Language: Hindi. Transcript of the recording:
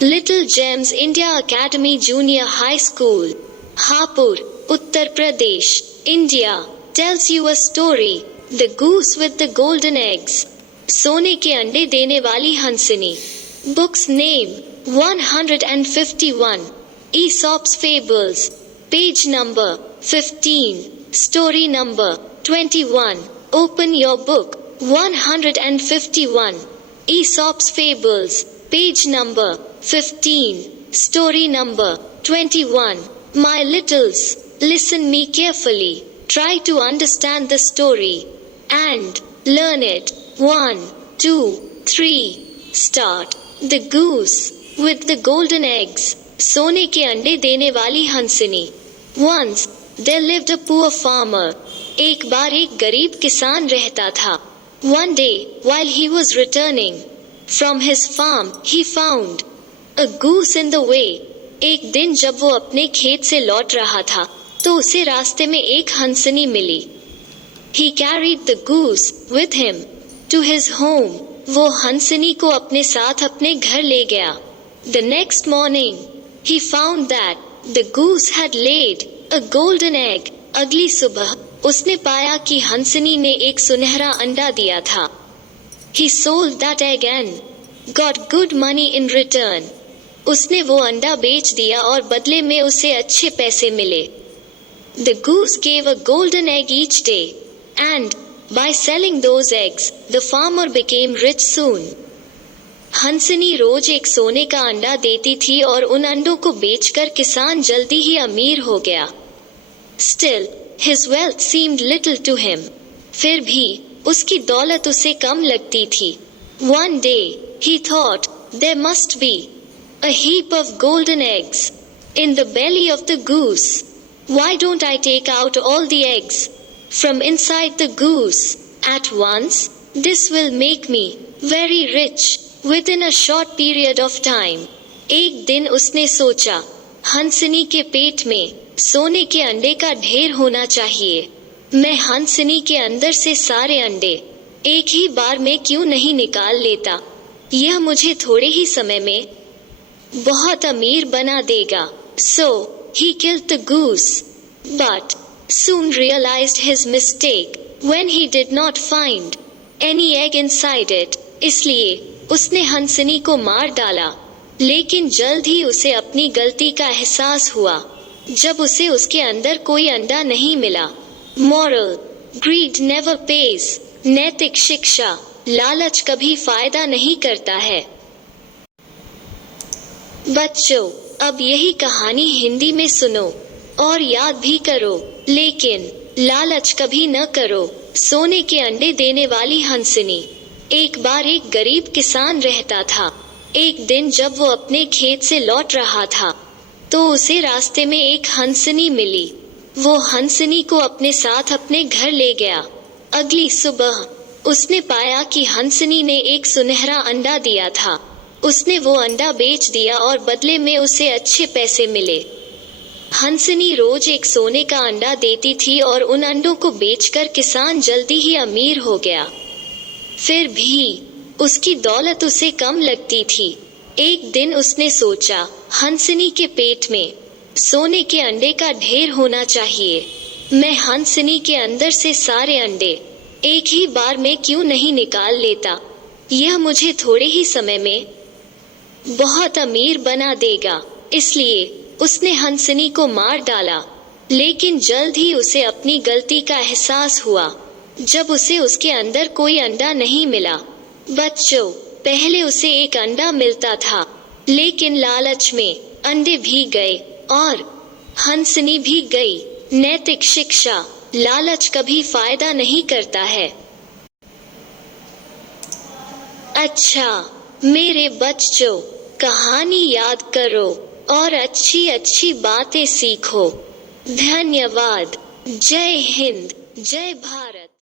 Little Gems India Academy Junior High School, Hapur, Uttar Pradesh, India, tells you a story, The Goose with the Golden Eggs. सोने के अंडे देने वाली हंसनी. Book's name, 151. Aesop's Fables. Page number, 15. Story number, 21. Open your book, 151. Aesop's Fables. Page number, 15. Story number, 21. My littles, listen me carefully. Try to understand the story. And learn it. 1, 2, 3. Start. The Goose with the Golden Eggs. सोने के अंडे देने वाली हंसनी. Once, there lived a poor farmer. एक बार एक गरीब किसान रहता था. One day, while he was returning from his farm, he found a goose in the way. एक दिन जब वो अपने खेत से लौट रहा था, तो उसे रास्ते में एक हंसनी मिली. He carried the goose with him to his home. वो हंसनी को अपने साथ अपने घर ले गया. The next morning, he found that the goose had laid a golden egg. अगली सुबह उसने पाया कि हंसनी ने एक सुनहरा अंडा दिया था. He sold that egg and got good money in return. उसने वो अंडा बेच दिया और बदले में उसे अच्छे पैसे मिले. The goose gave a golden egg each day, and by selling those eggs, the farmer became rich soon. हंसनी रोज एक सोने का अंडा देती थी और उन अंडों को बेचकर किसान जल्दी ही अमीर हो गया. Still, his wealth seemed little to him. फिर भी उसकी दौलत उसे कम लगती थी. One day, he thought, there must be a heap of golden eggs in the belly of the goose. Why don't I take out all the eggs from inside the goose at once? This will make me very rich within a short period of time. एक दिन उसने सोचा, हंसनी के पेट में सोने के अंडे का ढेर होना चाहिए. मैं हंसनी के अंदर से सारे अंडे एक ही बार में क्यों नहीं निकाल लेता? यह मुझे थोड़े ही समय में बहुत अमीर बना देगा. So, he killed the goose, but soon realized his mistake when he did not find any egg inside it. इसलिए उसने हंसनी को मार डाला. लेकिन जल्द ही उसे अपनी गलती का एहसास हुआ जब उसे उसके अंदर कोई अंडा नहीं मिला. Moral: Greed never pays. नैतिक शिक्षा: लालच कभी फायदा नहीं करता है. बच्चों, अब यही कहानी हिंदी में सुनो और याद भी करो, लेकिन लालच कभी न करो. सोने के अंडे देने वाली हंसनी. एक बार एक गरीब किसान रहता था. एक दिन जब वो अपने खेत से लौट रहा था, तो उसे रास्ते में एक हंसनी मिली. वो हंसनी को अपने साथ अपने घर ले गया. अगली सुबह उसने पाया कि हंसनी ने एक सुनहरा अंडा दिया था. उसने वो अंडा बेच दिया और बदले में उसे अच्छे पैसे मिले. हंसनी रोज एक सोने का अंडा देती थी और उन अंडों को बेचकर किसान जल्दी ही अमीर हो गया. फिर भी उसकी दौलत उसे कम लगती थी. एक दिन उसने सोचा, हंसनी के पेट में सोने के अंडे का ढेर होना चाहिए. मैं हंसनी के अंदर से सारे अंडे एक ही बार में क्यों नहीं निकाल लेता? यह मुझे थोड़े ही समय में बहुत अमीर बना देगा. इसलिए उसने हंसनी को मार डाला. लेकिन जल्द ही उसे अपनी गलती का एहसास हुआ जब उसे उसके अंदर कोई अंडा नहीं मिला. बच्चों, पहले उसे एक अंडा मिलता था, लेकिन लालच में अंडे भी गए और हंसनी भी गई. नैतिक शिक्षा: लालच कभी फायदा नहीं करता है. अच्छा, मेरे बच्चों, कहानी याद करो और अच्छी अच्छी बातें सीखो. धन्यवाद. जय हिंद, जय भारत.